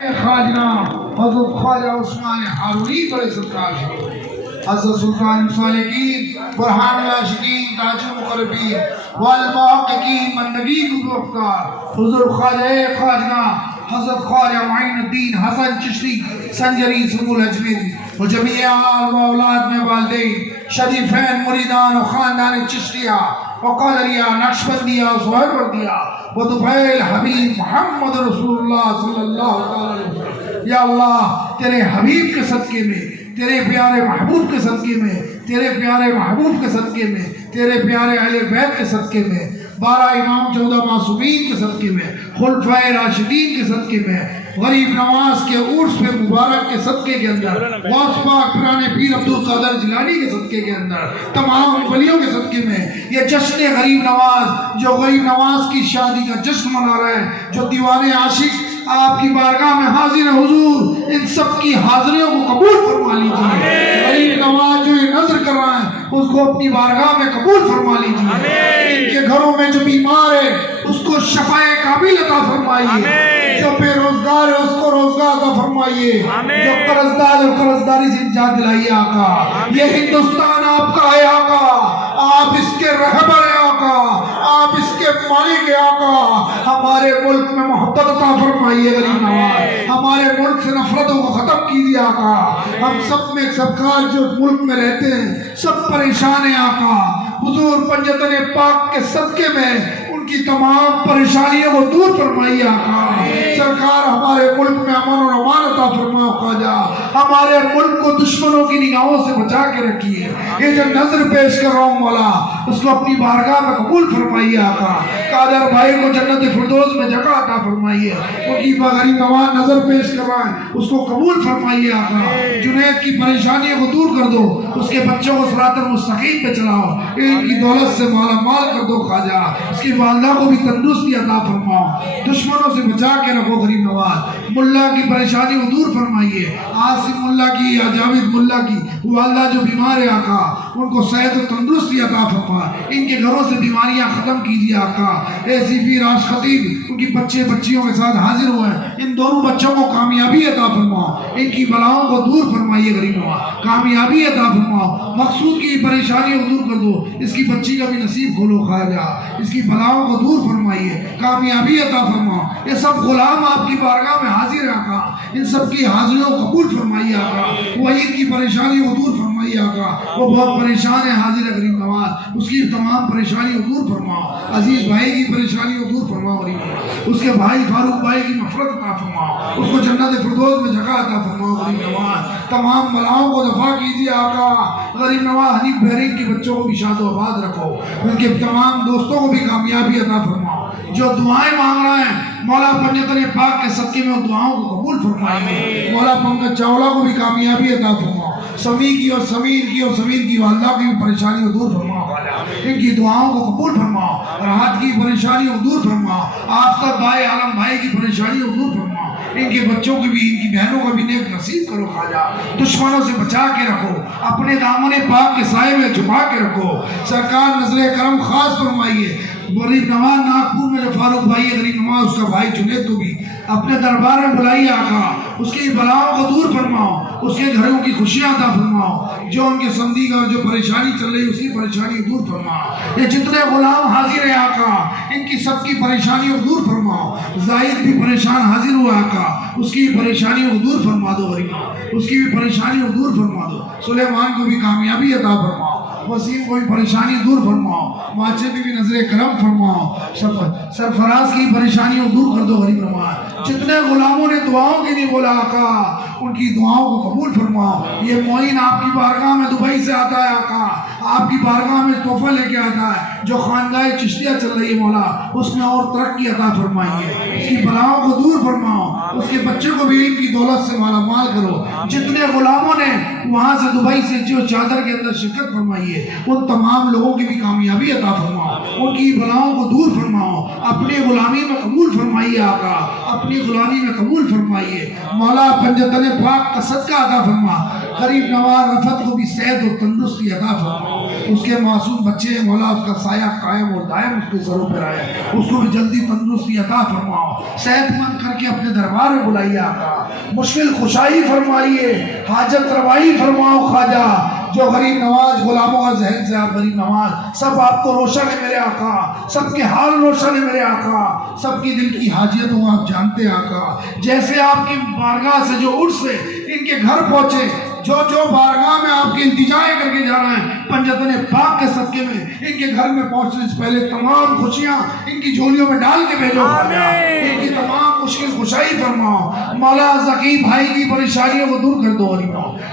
خواجہ حضرت خواجہ عثمان ہارونی بڑے سرکار حضرت سلطان صالحین برہان العاشقین تاج المقربین والمحققین والنبی گفتار حضرت خواجہ حضرت خواجہ معین الدین حسن چشتی سنجری سبول اجمیری و جمیع آل و اولاد میں والدین شریفین مریدان و خاندان چشتیہ و قادریہ نقشبندیہ و سہروردیہ و دفعیل حبیب محمد رسول اللہ صلی اللہ علیہ وسلم. یا اللہ تیرے حبیب کے صدقے میں، تیرے پیارے محبوب کے صدقے میں، تیرے پیارے محبوب کے صدقے میں، تیرے پیارے اہل بیت کے صدقے میں، 12 امام 14 معصومین کے صدقے میں، خلفائے راشدین کے صدقے میں، غریب نواز کے عرس پہ مبارک کے صدقے کے اندر، غوث پاک پرانے پیر عبدالقادر جیلانی کے صدقے کے اندر، تمام ولیوں کے صدقے میں، یہ جشن غریب نواز جو غریب نواز کی شادی کا جشن منا رہے ہیں، جو دیوانے عاشق آپ کی بارگاہ میں حاضر حضور، ان سب کی حاضریوں کو قبول فرما لیجیے. غریب نواز جو یہ نظر کر رہا ہے اس کو اپنی بارگاہ میں قبول فرما لیجیے. ان کے گھروں میں جو بیمار ہے اس کو شفاء کامل عطا فرمائیے. جو بے روزگار ہے اس کو روزگار عطا فرمائیے. جو قرضدار ہے قرضداری سے نجات دلائیے. آقا یہ ہندوستان آپ کا ہے آقا، آپ اس کے رہبر ہیں آقا، آپ اس کے مالک ہیں آقا. ہمارے ملک میں محبت عطا فرمائیے غریب نواز، ہمارے ملک سے نفرتوں کو ختم کیجیے آقا. ہم سب میں سرکار جو ملک میں رہتے ہیں سب پریشان ہیں آقا. حضور پنجتن پاک کے صدقے میں ان کی تمام پریشانیوں کو دور فرمائیے آقا. سرکار ہمارے ملک میں امن و امان عطا فرماؤ خواجہ. ہمارے ملک کو دشمنوں کی نگاہوں سے بچا کے رکھیے. یہ جو نظر پیش کر رہا ہوں مولا اس کو اپنی بارگاہ میں قبول فرمائیے آقا. قادر بھائی کو جنت فردوس میں جگہ عطا فرمائیے. ان کی غریب نواز نظر پیش کر رہا ہے اس کو قبول فرمائیے آقا. جنید کی پریشانیوں کو دور کر دو، اس کے بچوں کو صراط المستقیم پہ چلاؤ. ان کی دولت سے مالا مال کر دو خواجہ. اس کی والدہ کو بھی تندرستی عطا فرماؤ. دشمنوں سے بچا کے رکھو غریب نواز. ملا کی پریشانی کو دور فرمائیے. عاصم ملا کی یا جاوید ملا کی والدہ جو بیمار ہے آقا ان کو صحت و تندرستی عطا فرما. ان کے گھروں سے بیماریاں ختم کیجیے آقا. اے سی راش خطیب ان کی بچیوں کے ساتھ حاضر ہوئے ہیں، ان دونوں بچوں کو کامیابی عطا فرماؤ. ان کی بلاؤں کو دور فرمائیے غریب نواز، کامیابی عطا فرماؤ. مقصود کی پریشانیوں کو دور کر دو. اس کی بچی کا بھی نصیب کھولو خواجہ. اس کی بلاؤں کو دور فرمائیے، کامیابی عطا فرماؤ. یہ سب غلام آپ کی بارگاہ میں حاضر ہیں آقا. ان سب کی حاضریوں کو قبول فرمائیے آقا. وحید کی پریشانی کو دور فرمائیے آقا. وہ بہت پریشان ہے حاضر ہے غریب نواز، اس کی تمام پریشانی کو دور فرماؤ. عزیز بھائی کی پریشانی کو دور فرماؤ غریب نواز. اس کے بھائی فاروق بھائی کی مغفرت عطا فرماؤ. اس کو جنت فردوس میں جگہ عطا فرماؤ غریب نواز. تمام بلاؤں کو دفع کیجیے آقا. غریب نواز حنیف بحرین کے بچوں کو بھی شاد و آباد رکھو. ان کے تمام دوستوں کو بھی کامیابی عطا فرماؤ. جو دعائیں مانگ رہے ہیں مولا پنجتن پاک کے صدقے میں دعاؤں کو قبول فرمائیے. مولا پنکج چاولہ کو بھی کامیابی عطا فرماؤ. سمیع کی اور سمیر کی والدہ کی پریشانی کو دور فرماؤ. ان کی دعاؤں کو قبول فرماؤ. راحت کی پریشانی کو دور فرماؤ. آفتاب بھائی عالم بھائی کی پریشانی کو دور فرماؤ. ان کے بچوں کی بھی ان کی بہنوں کو بھی نیک نصیب کرو خواجہ. دشمنوں سے بچا کے رکھو، اپنے دامن پاک کے سائے میں چھپا کے رکھو. سرکار نظر کرم خاص فرمائیے. غریب نواز ناگپور میں جو فاروق بھائی ہے غریب نواز اس کا بھائی جنید کو بھی اپنے دربار میں بلائیے آقا. اس کی بلاؤں کو دور فرماؤ، اس کے گھروں کی خوشیاں عطا فرماؤ. جو ان کے سمدھی کا جو پریشانی چل رہی ہے اس کی پریشانی دور فرماؤ. یہ جتنے غلام حاضر ہیں آقا ان کی سب کی پریشانیوں کو دور فرماؤ. زاہد بھی پریشان حاضر ہوا آقا، اس کی پریشانیوں کو دور فرما دو غریب نواز. اس کی بھی پریشانیوں کو دور فرما دو. سلیمان کو بھی کامیابی عطا فرماؤ. وسیم کوئی پریشانی دور فرماؤ. ماچے بھی نظر کرم فرماؤ. سرفراز کی پریشانیوں دور کر دو غریب نواز. جتنے غلاموں نے دعاؤں کے لیے بولا آقا ان کی دعاؤں کو قبول فرماؤ. یہ معین آپ کی بارگاہ میں دبئی سے آتا ہے آقا، آپ کی بارگاہ میں تحفہ لے کے آتا ہے. جو خاندان چشتیہ چل رہی ہے مولا اس میں اور ترقی عطا فرمائیے. اس کی بلاؤں کو دور فرماؤ. اس کے بچے کو بھی ان کی دولت سے مالا مال کرو. جتنے غلاموں نے وہاں سے دبئی سے جو چادر کے اندر شرکت فرمائیے ان تمام لوگوں کی بھی کامیابی عطا فرماؤ. ان کی بلاؤں کو دور فرماؤ. اپنی غلامی میں قبول فرمائیے آقا، اپنی غلامی میں قبول فرمائیے. مولا پنجتن پاک کا صدقہ عطا فرما. غریب نواز رفت کو بھی صحت و تندرستی عطا فرما، اس کے معصوم بچے ہیں مولا اس کا سایہ قائم اور دائم اس کے سروں پر آئے، اس کو بھی جلدی تندرستی عطا فرماؤ، صحت مند کر کے اپنے دربار میں بلائیے آقا، مشکل کشائی فرمائیے، حاجت روائی فرماؤ خواجہ، جو غریب نواز غلاموں کا ذہن سے آپ غریب نواز سب آپ کو روشن ہے میرے آقا، سب کے حال روشن ہے میرے آقا، سب کی دل کی حاجتوں آپ جانتے ہیں آقا، جیسے آپ کی بارگاہ سے جو عرس ہے ان کے گھر پہنچے، جو بارگاہ میں آپ کی التجائیں کر کے جا رہے ہیں پنجتن پاک کے صدقے میں ان کے گھر میں پہنچنے سے پہلے تمام خوشیاں ان کی جھولیوں میں ڈال کے بھیجو، ان کی تمام مشکل کشائی فرماؤ مولا، ذکی بھائی کی پریشانیوں کو دور کر دو،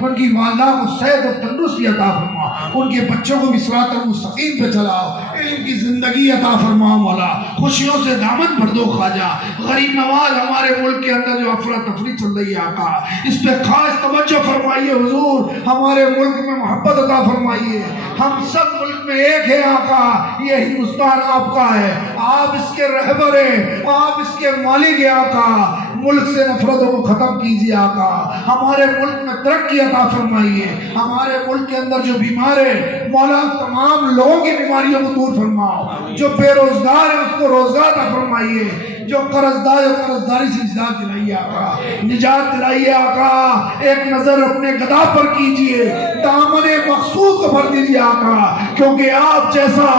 ان کی والدہ کو صحت اور تندرستی عطا فرماؤ، ان کے بچوں کو بھی صراط المستقیم پہ چلاؤ، ان کی زندگی عطا فرماؤ مولا، خوشیوں سے دامن بھر دو خواجہ، غریب نواز ہمارے ملک کے اندر جو افراتفری چل رہی ہے آقا اس پہ خاص توجہ فرمائیے حضور، ہمارے ملک میں محبت عطا فرمائیے، ہم سب ملک میں ایک ہیں آقا، یہ ہندوستان آپ کا ہے، آپ اس کے رہبر ہیں، آپ اس کے مالک ہیں آقا، ملک سے نفرتوں کو ختم کیجیے آقا، ہمارے ملک میں ترقی عطا فرمائیے، ہمارے ملک کے اندر جو بیمار ہے مولا تمام لوگوں کی بیماریوں کو دور فرماؤ، جو بے روزگار ہے اس کو روزگار عطا فرمائیے، جو قرضدار ہے قرضداری سے نجات دلائیے آقا، نجات دلائیے آقا، ایک نظر اپنے گدا پر کیجئے، دامن مقصود کو بھر دیجئے آقا، کیونکہ آپ جیسا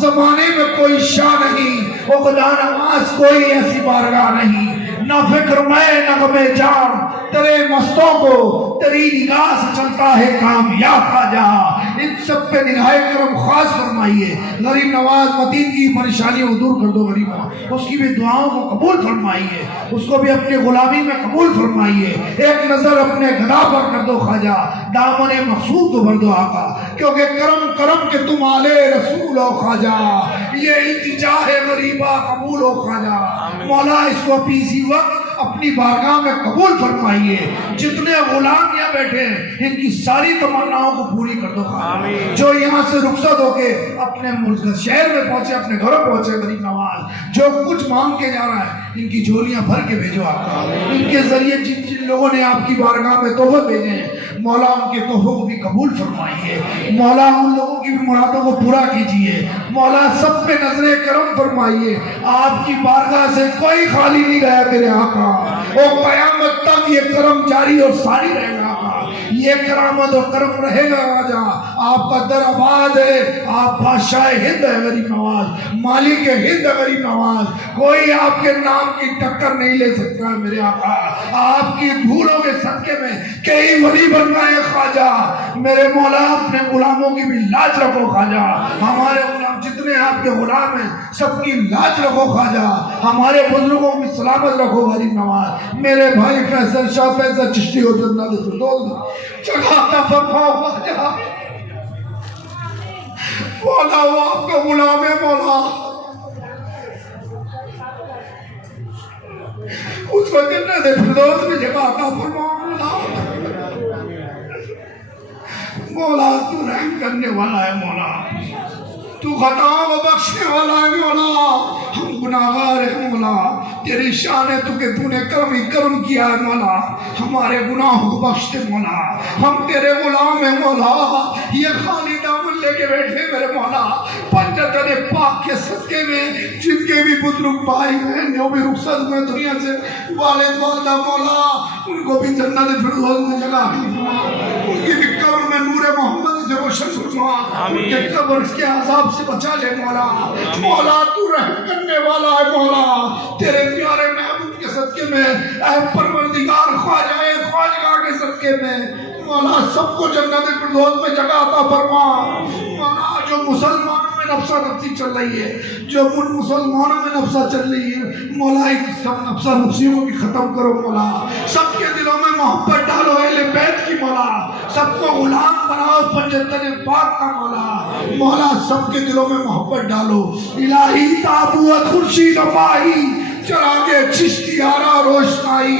زمانے میں کوئی شاہ نہیں، وہ خدا نواز کوئی ایسی بارگاہ نہیں، نہ فکر میں نہ غم جان، تیرے مستوں کو تیری نگاہ سے چلتا ہے کامیاب خواجہ، ان سب پہ نگاہ کرم خاص فرمائیے، غریب نواز متین کی پریشانیوں کو دور کر دو، غریب نواز اس کی بھی دعاؤں کو قبول فرمائیے، اس کو بھی اپنے غلامی میں قبول فرمائیے، ایک نظر اپنے گدا پر کر دو خواجہ، دامن مقصود کو بھر دو آقا، کیونکہ کرم کرم کے تم آلے رسول ہو خواجہ، یہ التجا ہے غریبہ قبول ہو خواجہ، مولا اس کو اسی وقت اپنی بارگاہ میں قبول فرمائیے، جتنے غلام یہاں بیٹھے ہیں ان کی ساری تمناؤں کو پوری کر دو، جو یہاں سے رخصت ہو کے اپنے ملک شہر میں پہنچے، اپنے گھروں پہنچے غریب نواز جو کچھ مانگ کے جا رہا ہے ان کی جھولیاں بھر کے بھیجو آقا، ان کے ذریعے جن جن لوگوں نے آپ کی بارگاہ میں تحفے بھیجے ہیں مولا ان کے تحفوں کو بھی قبول فرمائیے، مولا ان لوگوں کی بھی مرادوں کو پورا کیجئے، مولا سب پہ نظر کرم فرمائیے، آپ کی بارگاہ سے کوئی خالی نہیں رہا میرے آقا، وہ قیامت تک یہ کرم جاری اور ساری رہے گا آقا، یہ کرامت اور کرم رہے گا راجہ، آپ کا در آباد ہے، آپ بادشاہ ہند ہے غریب نواز، مالک ہند ہے غریب نواز، کوئی آپ کے نام کی ٹکر نہیں لے سکتا ہے میرے آقا، آپ کی دھولوں کے صدقے میں کئی ولی بن گئے خواجہ، میرے مولا اپنے غلاموں کی بھی لاج رکھو خواجہ، ہمارے غلام جتنے آپ کے غلام ہیں سب کی لاج رکھو خواجہ، ہمارے بزرگوں کی سلامت رکھو غریب نواز، میرے بھائی فیصل شاہ فیصل چشتی ہو جنت الفردوس جگہ عطا فرماؤ خواجہ، مولا وہ آپ کا غلام ہے مولا، اس کو جنت الفردوس میں جگہ عطا فرماؤ مولا، تو رحم کرنے والا ہے مولا، تو خطاؤں کو بخشنے والا ہے مولا، ہم گناہگار ہیں مولا، تیری شان ہے تو نے کرم ہی کرم کیا ہے مولا، ہمارے گناہوں کو بخش دے مولا، ہم تیرے غلام ہیں مولا، یہ خالی دامن لے کے بیٹھے میرے مولا، پنجتن پاک کے صدقے میں جن کے بھی بزرگ بھائی بہن جو بھی رخصت ہوئے دنیا سے، والد والدہ مولا ان کو بھی جنت الفردوس میں جگہ فرما، ان کی بھی قبر میں نور محمد سے روشن فرما، ان کے قبر کے عذاب سے بچا لے مولا، مولا تو رحم کرنے والا ہے مولا، تیرے پیارے محبوب کے صدقے میں اے پروردگار خواجہ کے صدقے میں مولا سب کو جنت الفردوس میں جگہ عطا فرما، مولا جو مسلمانوں میں نفسہ نفسی چل رہی ہے، جو مسلمانوں میں نفسہ چل رہی ہے مولا ان سب نفسہ نفسیوں کو بھی ختم کرو مولا، سب کے دلوں میں محبت ڈالو اہل بیت کی مولا، سب کو غلام بناؤ پنجتن پاک کا مولا، مولا سب کے دلوں میں محبت ڈالو، الہی تابوت خورشید ماہی چراغے چشتیارہ روشنائی،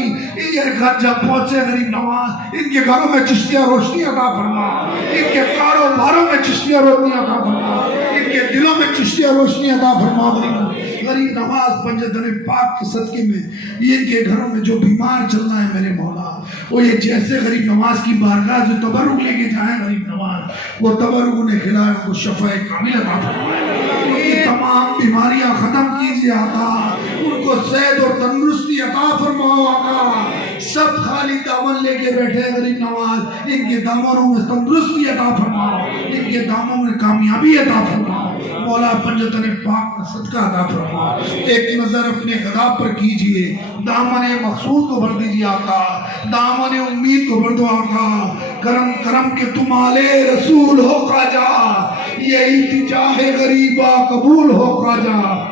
یہ گھر جب پہنچے غریب نواز ان کے گھروں میں چشتیہ روشنی عطا فرما، ان کے کاروباروں میں چشتیہ روشنی عطا فرما، ان کے دلوں میں چشتیہ روشنی عطا فرما، غریب نواز پنجتن پاک کے صدقے میں ان کے گھروں میں جو بیمار چل رہا ہے میرے مولا وہ یہ جیسے غریب نواز کی بارگاہ سے تبرک لے کے جائیں غریب نواز، وہ تبرک انہیں کھلائے، ان کو شفاء کامل عطا فرمائے، ان کی تمام بیماریاں ختم کیجیے آقا، ان کو صحت اور تندرستی عطا فرماؤ آقا۔ سب خالی دامن لے کے بیٹھے غریب نواز، ان کے دامنوں میں تندرستی عطا فرماؤ، ان کے دامنوں میں کامیابی عطا فرماؤ مولا، پنجتن پاک کا صدقہ عطا فرماؤ۔ ایک نظر اپنے گدا پر کیجئے، دامن مقصود کو بھر دیجئے آقا، دامن امید کو بھر دو آقا، کرم کرم کہ تم آلے رسول ہو خواجہ، یہ التجا ہے غریبہ قبول ہو خواجہ،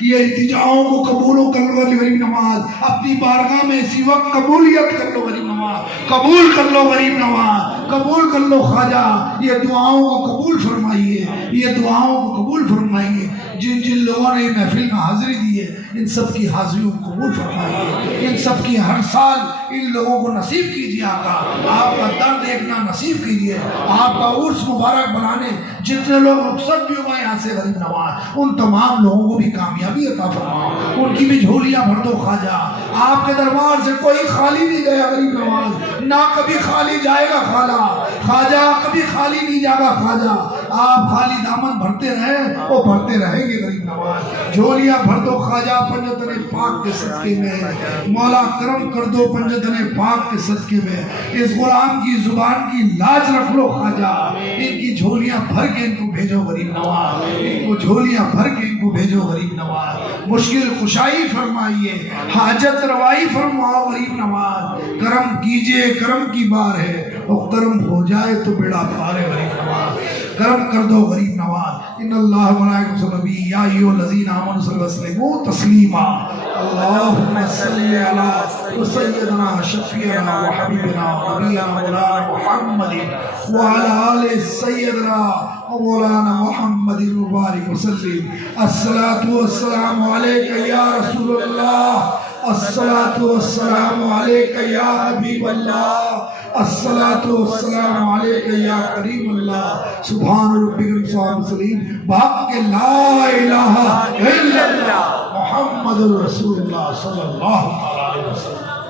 یہ التجاؤں کو قبول کر لو غریب نواز، اپنی بارگاہ میں اسی وقت قبولیت کر لو غریب نواز، قبول کر لو غریب نواز، قبول کر لو خواجہ، یہ دعاؤں کو قبول فرمائیے، یہ دعاؤں کو قبول فرمائیے۔ جن جن لوگوں نے محفل میں حاضری دی ہے ان سب کی حاضریوں کو قبول فرمائیے، ان سب کی ہر سال ان لوگوں کو نصیب کیجیے آقا، آپ کا درد دیکھنا نصیب کیجیے، آپ کا عرس مبارک بنانے جتنے لوگ رخصت بھی ہوئے یہاں سے غریب نواز، ان تمام لوگوں کو بھی کامیابی عطا فرماؤ، ان کی بھی جھولیاں بھر دو خواجہ، آپ کے دربار سے کوئی خالی نہیں گیا غریب نواز، نہ کبھی خالی جائے گا خواجہ، کبھی خالی نہیں جائے گا خواجہ، آپ خالی دامن بھرتے رہیں وہ بھرتے رہیں گے غریب نواز، جھولیاں بھر دو خواجہ پنجتن پاک کے صدقے میں، مولا کرم کر دو پنجتن پاک کے صدقے میں، اس غلام کی زبان کی لاج رکھ لو خواجہ، ان کی جھولیاں بھر کے ان کو بھیجو غریب نواز، ان کو جھولیاں بھر کے ان کو بھیجو غریب نواز، مشکل کشائی فرمائیے، حاجت روائی فرماؤ غریب نواز، کرم کیجئے، کرم کی بار ہے، اور کرم ہو جائے تو بیڑا پار ہے غریب نواز، کرم کر دو غریب نواز۔ ان اللہ و ملائکۃ یا ایھا الذین آمنوا صلوا وسلموا تسلیما، اللہم صلی علی سیدنا شفیعنا و حبیبنا و نبینا مولانا محمد وعلی آل سیدنا مولانا محمد مبارک وسلم، الصلاۃ والسلام علیک یا رسول اللہ، الصلاۃ والسلام علیک یا حبیب اللہ، الصلاۃ والسلام علیک یا کریم اللہ، سبحان ربک رب العزت عما یصفون، بحق لا الہ الا اللہ محمد رسول اللہ صلی اللہ علیہ وسلم۔